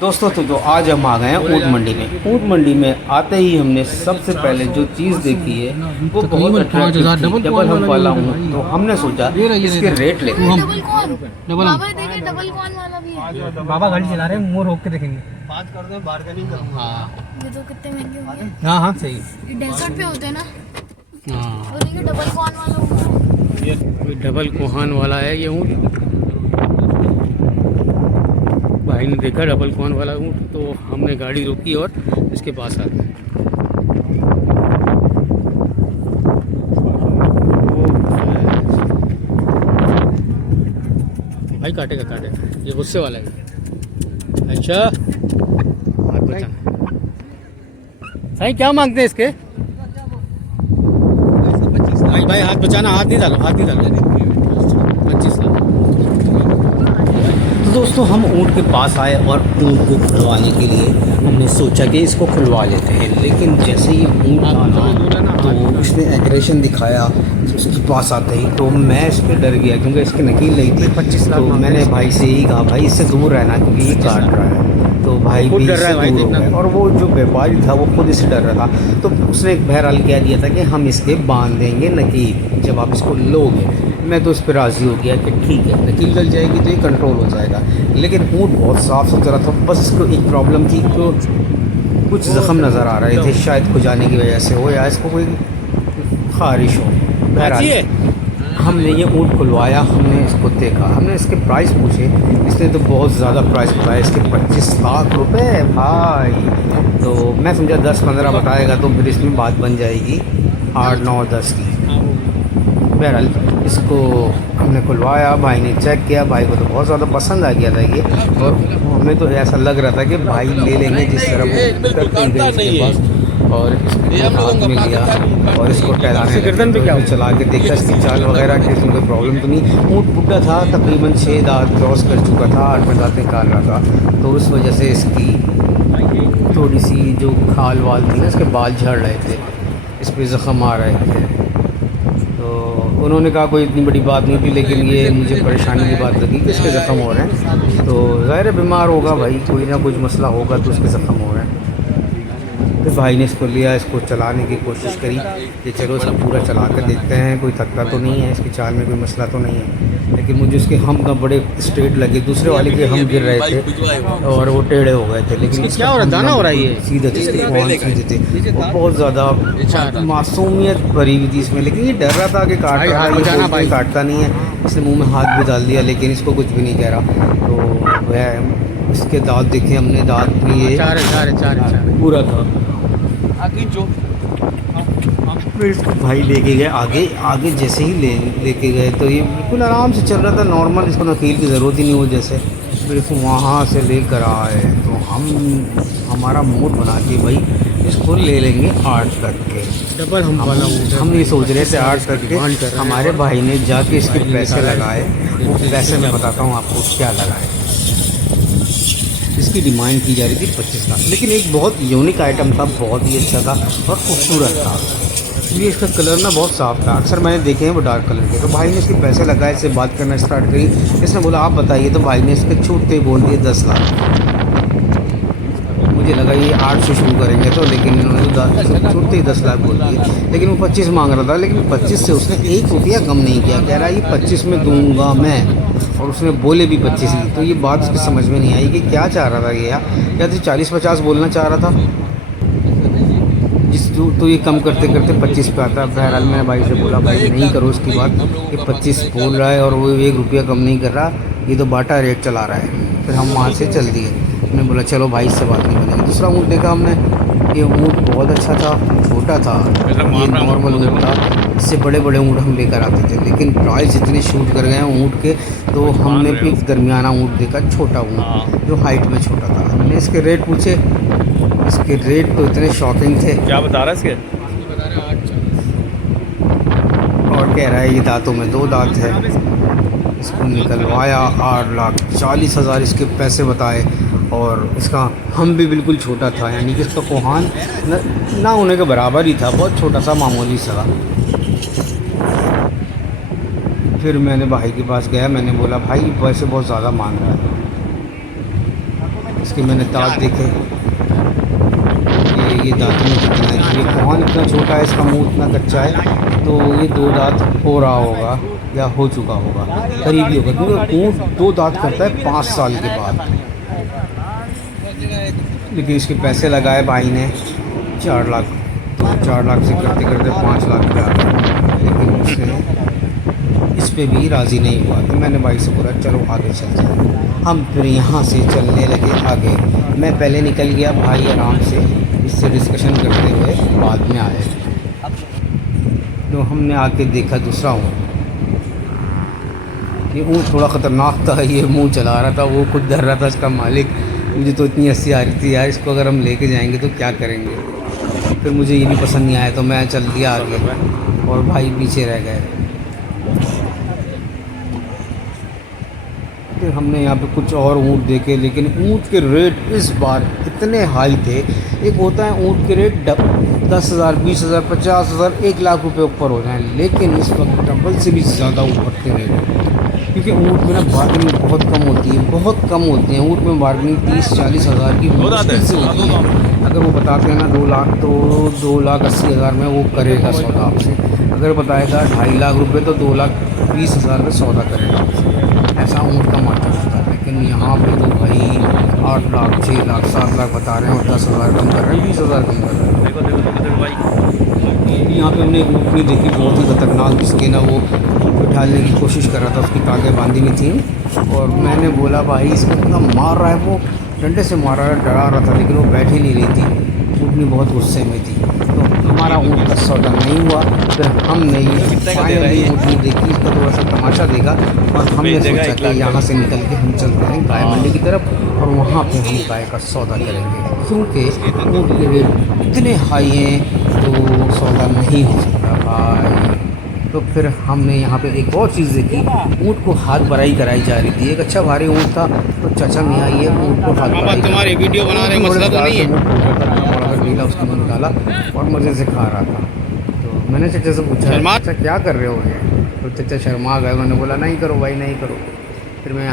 दोस्तों तो आज हम आ गए हैं ऊँट मंडी में। ऊँट मंडी में आते ही हमने सबसे पहले जो चीज़ देखी है वो बहुत अट्रैक्टिव थी, डबल हम्प वाला ऊँट। तो हमने सोचा इसके रेट लेते हैं। डबल कौन बाबा देखिए, डबल कौन वाला भी है। बाबा गाड़ी चला रहे हैं, मोड़ रोक के देखेंगे। बात कर दो, बार्गेनिंग करूंगा। ये तो कितने महंगे होंगे। हाँ हाँ सही। ये डेजर्ट पे होते हैं ना। हाँ और देखिए डबल कौन वाला ऊँट। ये डबल कोहान वाला है ये ऊँट। भाई ने देखा डबल कोहान वाला ऊँट तो हमने गाड़ी रोकी और इसके पास आ गए। भाई काटेगा, ये गुस्से वाला है। अच्छा हाथ बचाना। भाई क्या मांगते हैं इसके? भाई हाथ बचाना, हाथ नहीं डालो 25 लाख। तो दोस्तों हम ऊँट के पास आए और ऊँट को खुलवाने के लिए हमने सोचा कि इसको खुलवा लेते हैं। लेकिन जैसे ही ऊँट आना तो उसने एग्रेशन दिखाया उसके पास आते ही, तो मैं इस पर डर गया क्योंकि इसकी नकील नहीं थी 25 लाख। तो मैंने भाई से ही कहा भाई इससे दूर रहना क्योंकि ये काट रहा है। तो भाई भी इससे दूर हो गए और वो जो व्यापारी था वो खुद इससे डर रहा था। तो उसने एक बहरहाल कह दिया था कि हम इसके बांध देंगे नकील जब आप इसको लोगे। मैं तो उस पर राज़ी हो गया कि ठीक है नकील गल जाएगी तो ये कंट्रोल हो जाएगा। लेकिन ऊँट बहुत साफ़ सुथरा था, बस इसको एक प्रॉब्लम थी तो कुछ ज़ख़म नज़र आ रहे थे, शायद खुजाने की वजह से हो या इसको कोई ख़ारिश हो। बहरहाल हमने ये ऊँट खुलवाया, हमने इसको देखा, हमने इसके प्राइस पूछे। इसने तो बहुत ज़्यादा प्राइस बताया, इसके 25 लाख रुपए भाई। तो मैं समझा 10-15 बताएगा तो फिर इसमें बात बन जाएगी 8-9-10 की। बहरहाल इसको हमने खुलवाया, भाई ने चेक किया, भाई को तो बहुत ज़्यादा पसंद आ गया था ये। और हमें तो ऐसा लग रहा था कि भाई ले लेंगे जिस तरह इसके पास। और इसको हाथ में लिया और इसको टहलाने गर्दन पे क्या चला के देखा इसकी चाल वगैरह कि इसमें कोई प्रॉब्लम तो नहीं। ऊँट बुढ़ा था, तकरीबन 6 दांत क्रॉस कर चुका था, 8वें दांत निकाल रहा था। तो उस वजह से इसकी थोड़ी सी जो खाल वाल थी ना, इसके बाल झड़ रहे थे, इस पर ज़ख़म आ रहे थे। तो उन्होंने कहा कोई इतनी बड़ी बात नहीं थी, लेकिन ये मुझे परेशानी की बात लगी कि इसके ज़ख़म हो रहे हैं। तो ज़ाहिर बीमार होगा भाई, कोई ना कुछ मसला होगा तो उसके ज़ख़म हो रहे हैं। फिर भाई ने इसको लिया, इसको चलाने की कोशिश करी कि चलो इसको पूरा चला कर देखते हैं, कोई थकता तो नहीं है, इसकी चाल में कोई मसला तो नहीं है। लेकिन मुझे उसके हम का बड़े स्ट्रेट लगे, दूसरे वाले के हम गिर रहे थे और वो टेढ़े हो गए थे। लेकिन क्या हो रहा है, दाना हो रहा है ये सीधे थे, सीधे थे, बहुत ज़्यादा मासूमियत भरी हुई थी इसमें। लेकिन ये डर रहा था कि काट रहा है, काटता नहीं है। इसने मुँह में हाथ भी डाल दिया लेकिन इसको कुछ भी नहीं कह रहा। तो वह इसके दांत देखे हमने, दांत भी ये पूरा था। फिर इसको भाई लेके गए आगे जैसे ही लेके गए तो ये बिल्कुल आराम से चल रहा था, नॉर्मल, इसको नकील की ज़रूरत ही नहीं हो जैसे। फिर इसको वहाँ से लेकर आए तो हमारा मूड बना के भाई इसको ले लेंगे 8 करके डबल हम ये सोच रहे थे 8 करके। हमारे भाई ने जाके इसके पैसे लगाए, वो पैसे मैं बताता हूँ आपको क्या लगाए। इसकी डिमांड की जा रही थी 25 लाख, लेकिन एक बहुत यूनिक आइटम था, बहुत ही अच्छा था और खूबसूरत था। ये इसका कलर ना बहुत साफ़ था, अक्सर मैंने देखे हैं वो डार्क कलर के। तो भाई ने इसके पैसे लगाए, इससे बात करना स्टार्ट करी। इसने बोला आप बताइए, तो भाई ने इसके छूटते ही बोल दिए 10 लाख। मुझे लगा ये 8 से शुरू करेंगे तो, लेकिन इन्होंने छूटते ही 10 लाख बोल दिए। लेकिन वो 25 मांग रहा था, लेकिन 25 से उसने 1 रुपया कम नहीं किया। कह रहा है ये 25 में दूंगा मैं, और उसने बोले भी 25 ही। तो ये बात उसकी समझ में नहीं आई कि क्या चाह रहा था ये, या तो 40-50 बोलना चाह रहा था तो ये कम करते करते 25 पे आता। बहरहाल मैंने भाई से बोला भाई नहीं करो उसकी बात, ये 25 बोल रहा है और वो 1 रुपया कम नहीं कर रहा, ये तो बाटा रेट चला रहा है। फिर हम वहाँ से चल दिए। मैंने बोला चलो भाई से बात नहीं बनेगी। दूसरा ऊँट देखा हमने, ये ऊँट बहुत अच्छा था, छोटा था, ये नॉर्मल ऊँट था। इससे बड़े बड़े ऊँट हम लेकर आते थे, लेकिन प्राइस इतने शूट कर गए हैं ऊँट के। तो हमने भी दरमियाना ऊँट देखा, छोटा ऊँट जो हाइट में छोटा था। हमने इसके रेट पूछे, इसके रेट तो इतने शॉकिंग थे। क्या बता रहा है इसके? और कह रहा है ये दांतों में 2 दांत है। इसको निकलवाया, 8,40,000 इसके पैसे बताए। और इसका हम भी बिल्कुल छोटा था, यानी कि इसका कोहान ना होने के बराबर ही था, बहुत छोटा सा मामूली सा। फिर मैंने भाई के पास गया, मैंने बोला भाई पैसे बहुत ज़्यादा मांग रहा है, इसके मैंने दांत देखे, ये दांतों में कितना है, ये कौन इतना छोटा है, इसका मुंह इतना कच्चा है, तो ये 2 दांत हो रहा होगा या हो चुका होगा, करीबी होगा, क्योंकि ऊँट 2 दांत करता है 5 साल के बाद। लेकिन इसके पैसे लगाए भाई ने 4 लाख, तो 4 लाख से करते करते 5 लाख पे आ गया, लेकिन उसने इस पे भी राज़ी नहीं हुआ। तो मैंने भाई से बोला चलो आगे चलते हैं। हम फिर यहाँ से चलने लगे आगे। मैं पहले निकल गया, भाई आराम से इससे डिस्कशन करते हुए बाद में आए। तो हमने आके देखा दूसरा ऊँट। ये ऊँट थोड़ा ख़तरनाक था, ये मुंह चला रहा था, वो खुद डर रहा था इसका मालिक। मुझे तो इतनी हंसी आ रही थी यार, इसको अगर हम लेके जाएंगे तो क्या करेंगे। फिर मुझे ये भी पसंद नहीं आया, तो मैं चल दिया आगे और भाई पीछे रह गए। फिर हमने यहाँ पे कुछ और ऊँट देखे, लेकिन ऊँट के रेट इस बार इतने हाई थे। एक होता है ऊँट के रेट 10,000, 20,000, 50,000, 1 लाख रुपए ऊपर हो जाएं, लेकिन इस वक्त डबल से भी ज़्यादा ऊपर के रेट, क्योंकि ऊँट में ना बार्गेनिंग बहुत कम होती है, बहुत कम होती है। ऊँट में बार्गेनिंग 30-40 हज़ार की मुश्किल से होती है। अगर वो बताते हैं ना 2 लाख, तो 2,80,000 में वो करेगा सौदा आपसे। अगर बताएगा 2.5 लाख रुपए, तो 2,20,000 में सौदा करेगा आपसे। ऐसा ऊँट का मार्केट होता है। लेकिन यहाँ पे तो भाई 8 लाख, 6 लाख, 7 लाख बता रहे हैं और 10,000 कम कर रहे हैं, 20,000 कम कर रहे हैं। यहाँ पे हमने एक ऊँटनी देखी, बहुत ही खतरनाक, जिसके ना वो बिठाने की कोशिश कर रहा था, उसकी टाँगें बांधी हुई थी। और मैंने बोला भाई इसको इतना मार रहा है, वो डंडे से मार रहा है, डरा रहा था, लेकिन वो बैठ ही नहीं रही थी। ऊँटनी बहुत गुस्से में थी, तो हमारा ऊँट का सौदा नहीं हुआ। फिर हमने ये फाइनली ऊँटनी देखी, इसका थोड़ा सा तमाशा देखा और हमने सोचा कि यहाँ से निकल के हम चलते हैं गाय मंडी की तरफ और वहाँ पे हम गाय का सौदा करेंगे, क्योंकि ऊँट के रेट इतने हाई हैं तो सौदा नहीं हो सकता भाई। तो फिर हमने यहाँ पे एक और चीज़ देखी, ऊँट को हाथ भराई कराई जा रही थी। एक अच्छा भारी ऊँट था, तो चाचा मियाँ ये ऊँट को हाथ भराई, तुम्हारी वीडियो बना रहे मसला तो नहीं है, नीला उसके मुँह में डाला और मज़े से खा रहा था। तो मैंने चाचा से पूछा, अच्छा क्या कर रहे हो ये, तो चाचा शर्मा गए, उन्होंने बोला नहीं करो भाई नहीं करो।